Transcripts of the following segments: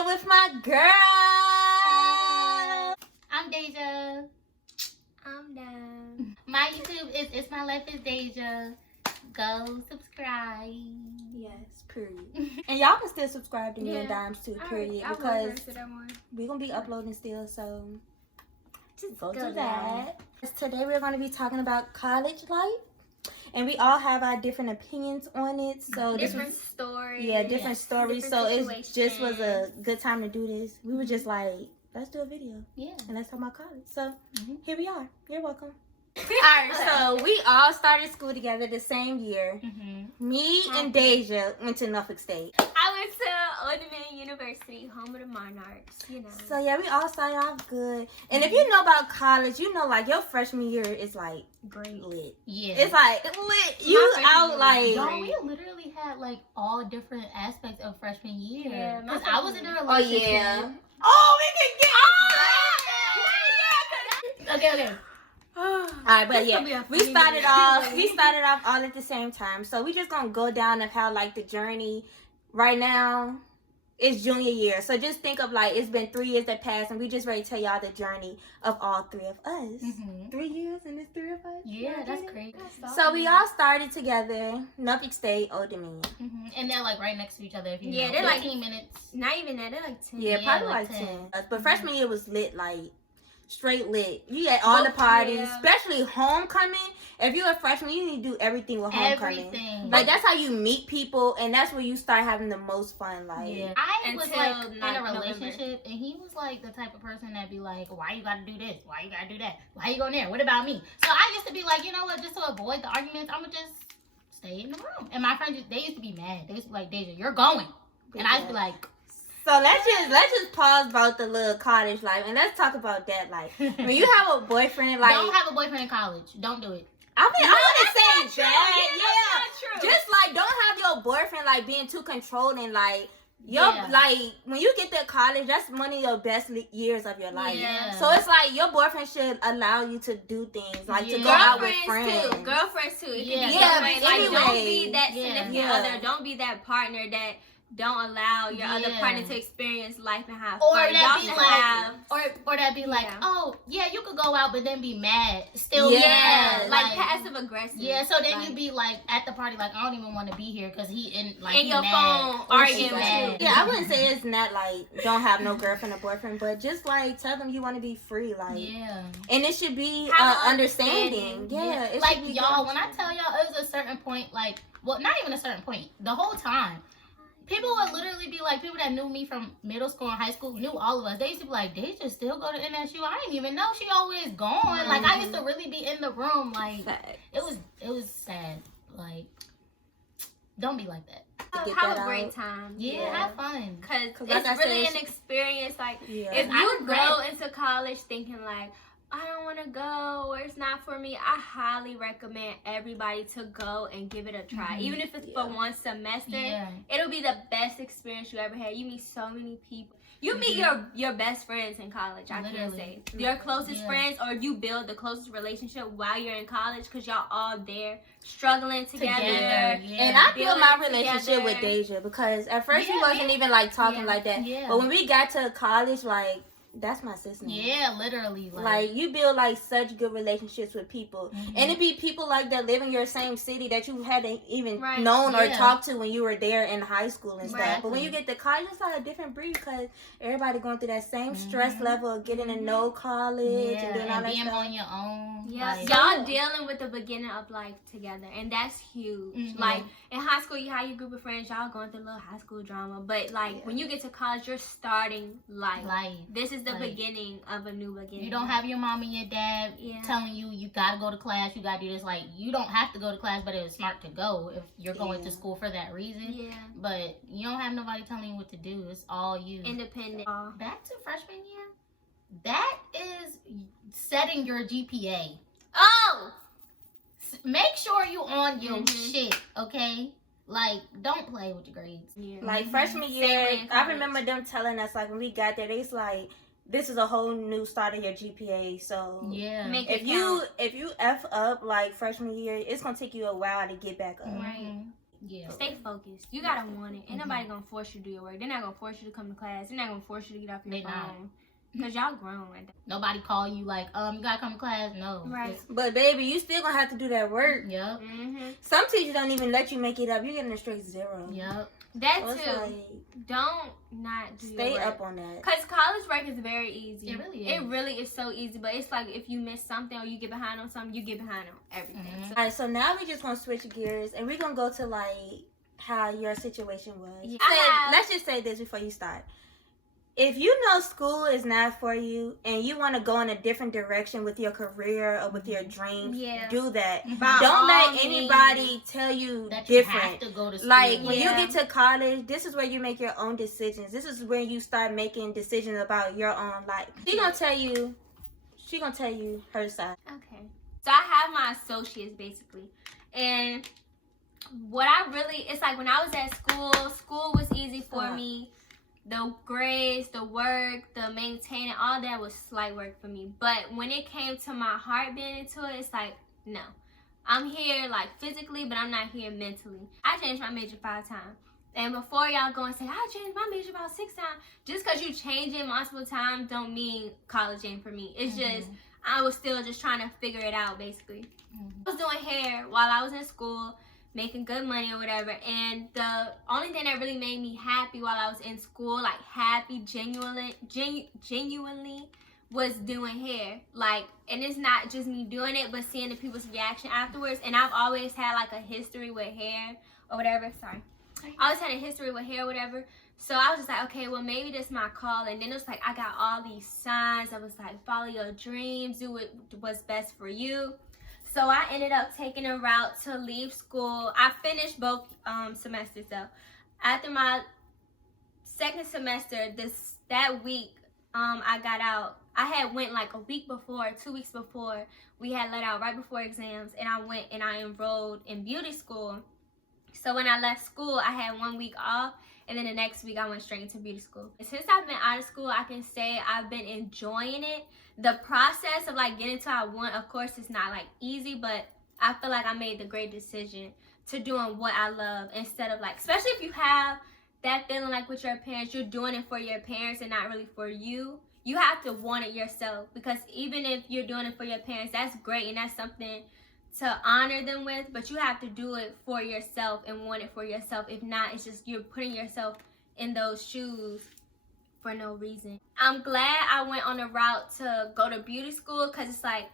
here with my girl. I'm Dasia. I'm down. My YouTube is ItsMyLifeAsDasia. Go subscribe. Yes, period. And y'all can still subscribe to me and Dimes too, period. Because we're going to be uploading still, so just go to that. Today we're going to be talking about college life. And we all have our different opinions on it. So different stories. Yeah, different stories. Different so it just was a good time to do this. We were just like, let's do a video. Yeah. And let's talk about college. So here we are. You're welcome. Alright, so we all started school together the same year. Me and Dasia went to Norfolk State. I went to Old Dominion University, home of the Monarchs, you know. So yeah, we all started off good. And if you know about college, you know like your freshman year is like great. Lit. Yeah. It's like lit. You out like Y'all, we literally had like all different aspects of freshman year. Yeah, Because I was in a Oh relationship. yeah. Oh, we can get Okay. Alright, but yeah, we started off all at the same time. So we just gonna go down of how like the journey right now is junior year. So just think of like it's been 3 years that passed, and we just ready to tell y'all the journey of all three of us. 3 years and it's 3 of us. Yeah, that's crazy. So we all started together, Norfolk State, Old Dominion. And they're like right next to each other. If you know. They're like 15 minutes. Not even that, they're like 10. Yeah, probably like 10. But freshman year was lit, like straight lit. You had all the parties, especially homecoming. If you're a freshman, you need to do everything with homecoming. Everything. Like that's how you meet people, and that's where you start having the most fun. Like I was like in a November. relationship, and he was like the type of person that be like, "Why you gotta do this? Why you gotta do that? Why you going there? What about me?" So I used to be like, you know what? Just to avoid the arguments, I'ma just stay in the room. And my friends, they used to be mad. They used to be like, "Deja, you're going," and I used to be like. So let's just pause about the little college life, and let's talk about that life. When you have a boyfriend, like don't have a boyfriend in collge. Don't do it. I mean, I wouldn't say that. That's not true. Just like don't have your boyfriend like being too controlling. Like like when you get to college, that's one of your best years of your life. Yeah. So it's like your boyfriend should allow you to do things like to go out with friends. Girlfriends too. It can be Yeah, girlfriends. Like anyway. don't be that significant other. Don't be that partner that don't allow your other partner to experience life and have Or fun. that be like, or that be like, oh yeah, you could go out, but then be mad, still mad, like passive aggressive. Yeah, so then you be like at the party, like I don't even want to be here because he in your mad, phone arguing with you. Yeah, I wouldn't say it's not like don't have no girlfriend or boyfriend, but just like tell them you want to be free, like and it should be understanding. Yeah, it like should be y'all. When I tell y'all, it was a certain point, like well, not even a certain point, the whole time. People would literally be like, people that knew me from middle school and high school, knew all of us. They used to be like, they just still go to NSU. I didn't even know she always gone. Like, I used to really be in the room. Like, it was sad. Like, don't be like that. Have a great time. Yeah, have fun. Because it's really an experience. Like, if you go into college thinking like, I don't want to go, or it's not for me, I highly recommend everybody to go and give it a try. Even if it's for one semester, it'll be the best experience you ever had. You meet so many people. You meet your best friends in college, I can say. Your closest friends, or you build the closest relationship while you're in college because y'all all there struggling together. And I built my relationship with Dasia because at first we wasn't even like talking like that. But when we got to college, like, that's my sister. Yeah, literally. Like you build like such good relationships with people, and it be people like that live in your same city that you hadn't even known or talked to when you were there in high school and stuff. But when you get to college, it's like a different breed because everybody going through that same stress level of getting to know college and doing all that being stuff. on your own. Yeah, y'all dealing with the beginning of life together, and that's huge. Like in high school, you have your group of friends, y'all going through a little high school drama, but like when you get to college, you're starting life. This is the beginning of a new beginning. You don't have your mom and your dad telling you gotta go to class, you gotta do this. Like you don't have to go to class, but it's smart to go if you're going to school for that reason. Yeah. But you don't have nobody telling you what to do. It's all you. Independent. Back to freshman year. That is setting your GPA. Oh! Make sure you on your shit, okay? Like, don't play with your grades. Like freshman year, I remember them telling us like when we got there, they's like, this is a whole new start of your GPA. So if you F up like freshman year, it's gonna take you a while to get back up. Yeah. Stay focused. You gotta want it. Ain't nobody gonna force you to do your work. They're not gonna force you to come to class. They're not gonna force you to get off your phone. Because y'all grown right there. Nobody call you like, you gotta come to class. No. Right. But baby, you still gonna have to do that work. Yep. Some teachers don't even let you make it up. You're getting a straight 0. Yep. That So too. like, Don't not do stay your work. up on that. Because college work is very easy. It really is. It really is so easy. But it's like if you miss something or you get behind on something, you get behind on everything. So, Alright, so now we just gonna switch gears and we're gonna go to like how your situation was. Yeah. Let's just say this before you start. If you know school is not for you and you want to go in a different direction with your career or with your dreams, do that. Don't let anybody tell you that different. You have to go to school. Like when you get to college, this is where you make your own decisions. This is where you start making decisions about your own life. She gonna tell you her side. okay. So I have my associates basically. And what I really, it's like when I was at school was easy for me. The grades, the work, the maintaining, all that was slight work for me. But when it came to my heart being into it, it's like, no. I'm here like physically, but I'm not here mentally. I changed my major 5 times. And before y'all go and say, I changed my major about 6 times, just because you change it multiple times don't mean college ain't for me. It's just, I was still just trying to figure it out, basically. I was doing hair while I was in school, making good money or whatever, and the only thing that really made me happy while I was in school, like happy genuinely was doing hair. Like, and it's not just me doing it, but seeing the people's reaction afterwards. And I've always had like a history with hair or whatever. Sorry, I always had a history with hair or whatever. So I was just like, okay, well maybe this is my call. And then it was like I got all these signs. I was like, follow your dreams, do what's best for you. So I ended up taking a route to leave school. I finished both semesters though. After my second semester, that week, I got out. I had went like a week before, 2 weeks before. We had let out right before exams, and I went and I enrolled in beauty school. So when I left school, I had 1 week off, and then the next week I went straight into beauty school. Since I've been out of school, I can say I've been enjoying it. The process of like getting to I want, of course, it's not like easy, but I feel like I made the great decision to doing what I love instead of like, especially if you have that feeling like with your parents, you're doing it for your parents and not really for you. You have to want it yourself, because even if you're doing it for your parents, that's great and that's something to honor them with, but you have to do it for yourself and want it for yourself. If not, it's just you're putting yourself in those shoes for no reason. I'm glad I went on the route to go to beauty school, because it's like,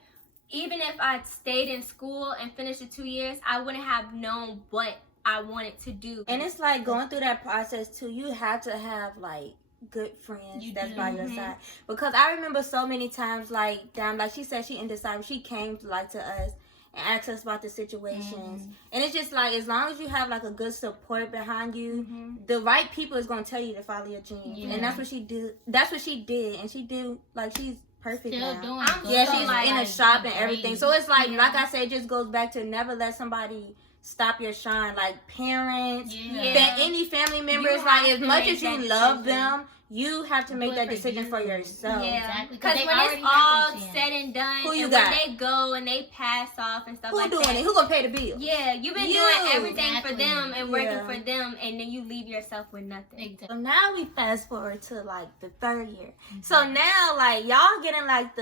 even if I stayed in school and finished the 2 years, I wouldn't have known what I wanted to do. And it's like going through that process too, you have to have like good friends that's by your side. Because I remember so many times like, damn, like she said she undecided, she came like to us and asked us about the situations. And it's just like, as long as you have like a good support behind you, the right people is going to tell you to follow your dreams. And that's what she did. That's what she did. And she did, like, she's perfect still now. doing Yeah, good. she's Like, in a shop and everything. So it's like I said, it just goes back to never let somebody stop your shine. Like parents, that any family members, like as much as you love them, you have to make that decision for yourself. Yeah, exactly. because when it's all said and done, who you and got? when they go and they pass off and stuff Who like doing that. it? Who gonna pay the bill? Yeah, you've been doing everything for them and working for them, and then you leave yourself with nothing. Exactly. So now we fast forward to like the 3rd year. So now like y'all getting like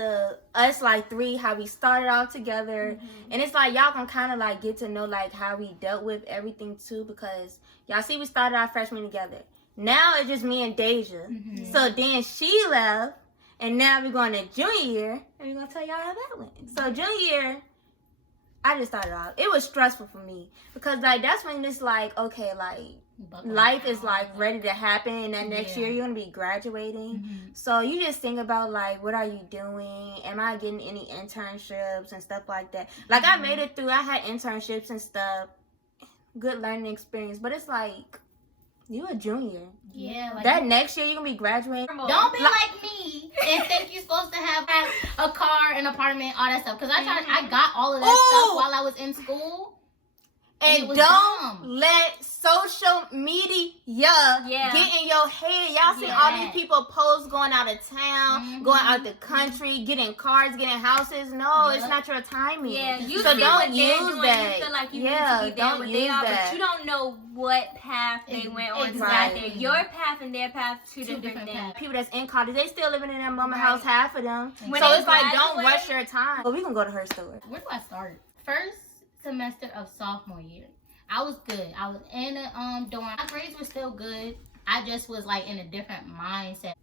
us like 3, how we started off together, and it's like y'all gonna kind of like get to know like how we dealt with everything too, because y'all see we started our freshman together. Now it's just me and Dasia. So then she left, and now we're going to junior year, and we're going to tell y'all how that went. So junior year, I just started off. It was stressful for me, because like that's when it's like, okay, like life is like ready to happen, and then next year you're going to be graduating. So you just think about like, what are you doing? Am I getting any internships and stuff like that? Like I made it through. I had internships and stuff. Good learning experience. But it's like, you a junior. Yeah. Like, that next year you're gonna be graduating. Don't be like me and think you're supposed to have a car, an apartment, all that stuff. Because I got all of that stuff while I was in school. And was don't dumb. let social media get in your head. Y'all see all these people post going out of town, going out the country, getting cars, getting houses. No, it's not your timing. Yeah, you so see don't what they're use doing. that. You feel like you need Yeah, to be there don't where use they are, that. but you don't know what path they went on to get there. Your path and their path, two different things. People that's in college, they still living in their mama house, half of them. When So they it's like, don't graduate- rush your time. Well, we can go to her story. Where do I start? First semester of sophomore year, I was good. I was in a dorm. My grades were still good. I just was like in a different mindset.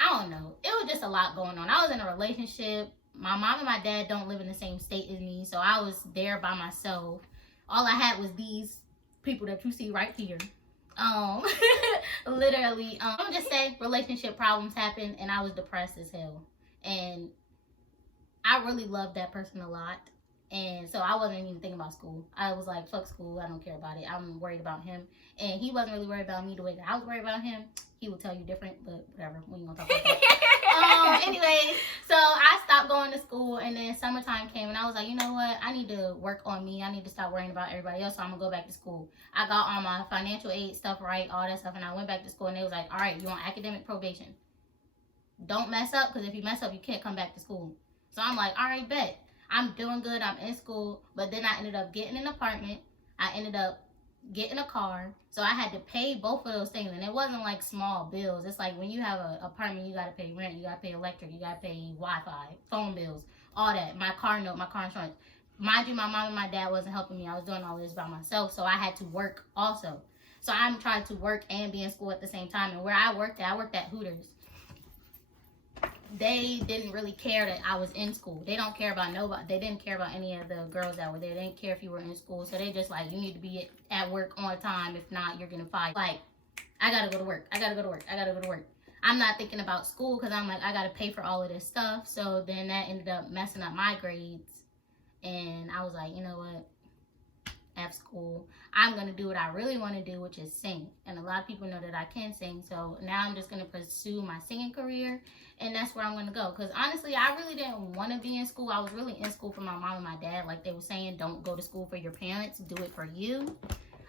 I don't know. It was just a lot going on. I was in a relationship. My mom and my dad don't live in the same state as me, so I was there by myself. All I had was these people that you see right here. Literally. I'm just say relationship problems happened, and I was depressed as hell. And I really loved that person a lot. And so I wasn't even thinking about school. I was like, fuck school. I don't care about it. I'm worried about him. And he wasn't really worried about me the way that I was worried about him. He would tell you different, but whatever. We ain't gonna talk about that. Anyway, so I stopped going to school, and then summertime came, and I was like, you know what? I need to work on me. I need to stop worrying about everybody else, so I'm gonna go back to school. I got all my financial aid stuff right, all that stuff, and I went back to school, and they was like, all right, you on academic probation. Don't mess up, because if you mess up, you can't come back to school. So I'm like, all right, bet. I'm doing good. I'm in school. But then I ended up getting an apartment. I ended up getting a car. So I had to pay both of those things. And it wasn't like small bills. It's like when you have an apartment, you got to pay rent. You got to pay electric. You got to pay Wi-Fi, phone bills, all that. My car note, my car insurance. Mind you, my mom and my dad wasn't helping me. I was doing all this by myself. So I had to work also. So I'm trying to work and be in school at the same time. And where I worked at Hooters. They didn't really care that I was in school. They don't care about nobody. They didn't care about any of the girls that were there. They didn't care if you were in school. So they just like, you need to be at work on time. If not, you're going to fight. Like, I got to go to work. I got to go to work. I got to go to work. I'm not thinking about school because I'm like, I got to pay for all of this stuff. So then that ended up messing up my grades. And I was like, you know what? F school. I'm going to do what I really want to do, which is sing. And a lot of people know that I can sing. So now I'm just going to pursue my singing career. And that's where I'm going to go. Because honestly, I really didn't want to be in school. I was really in school for my mom and my dad. Like they were saying, don't go to school for your parents. Do it for you.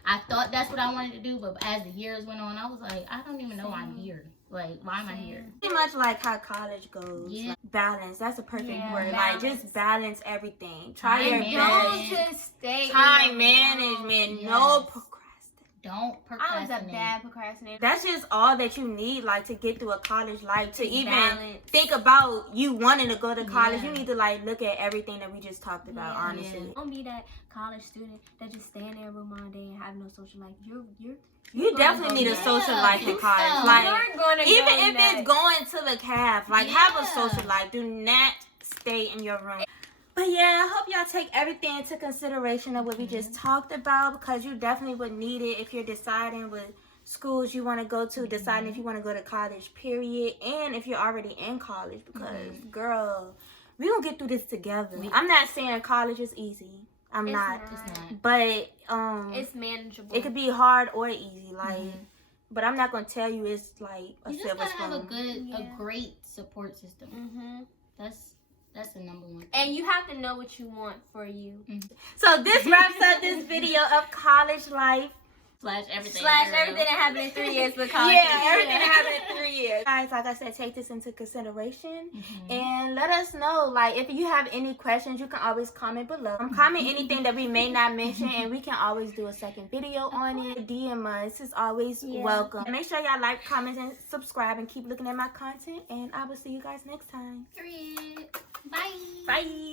I thought that's what I wanted to do. But as the years went on, I was like, I don't even know why I'm here. Like, why am I here? Pretty much like how college goes. Yeah. Like, balance. That's a perfect word. Balance. Like, just balance everything. Try your Time best. Don't just stay. Time management. Yes. No procrastination. Don't I was procrastinate. a bad procrastinator. That's just all that you need, like, to get through a college life. To even Balance. think about you wanting to go to college, Yeah. you need to, like, look at everything that we just talked about, honestly. Don't be that college student that just stay in their room all day and have no social life. You definitely need a social life in do college. stuff. Like, You're gonna even go if nuts. it's going to the calf, like, have a Yeah. social life. Do not stay in your room. But yeah, I hope y'all take everything into consideration of what we just talked about, because you definitely would need it if you're deciding what schools you want to go to, deciding if you want to go to college, period, and if you're already in college, because, girl, we gonna get through this together. I'm not saying college is easy. I'm It's not. It's not. But It's manageable. it could be hard or easy, like. But I'm not gonna tell you it's like a You just silver gotta have a spoon. a great support system. That's the number one thing. And you have to know what you want for you. So this wraps up this video of college life. Slash everything Everything that happened in 3 years with college. Yeah, everything that happened in 3 years. Guys, like I said, take this into consideration and let us know. Like, if you have any questions, you can always comment below. Comment anything that we may not mention, and we can always do a second video on it. DM us. It's always welcome. Make sure y'all like, comment, and subscribe, and keep looking at my content. And I will see you guys next time. Period. Bye. Bye.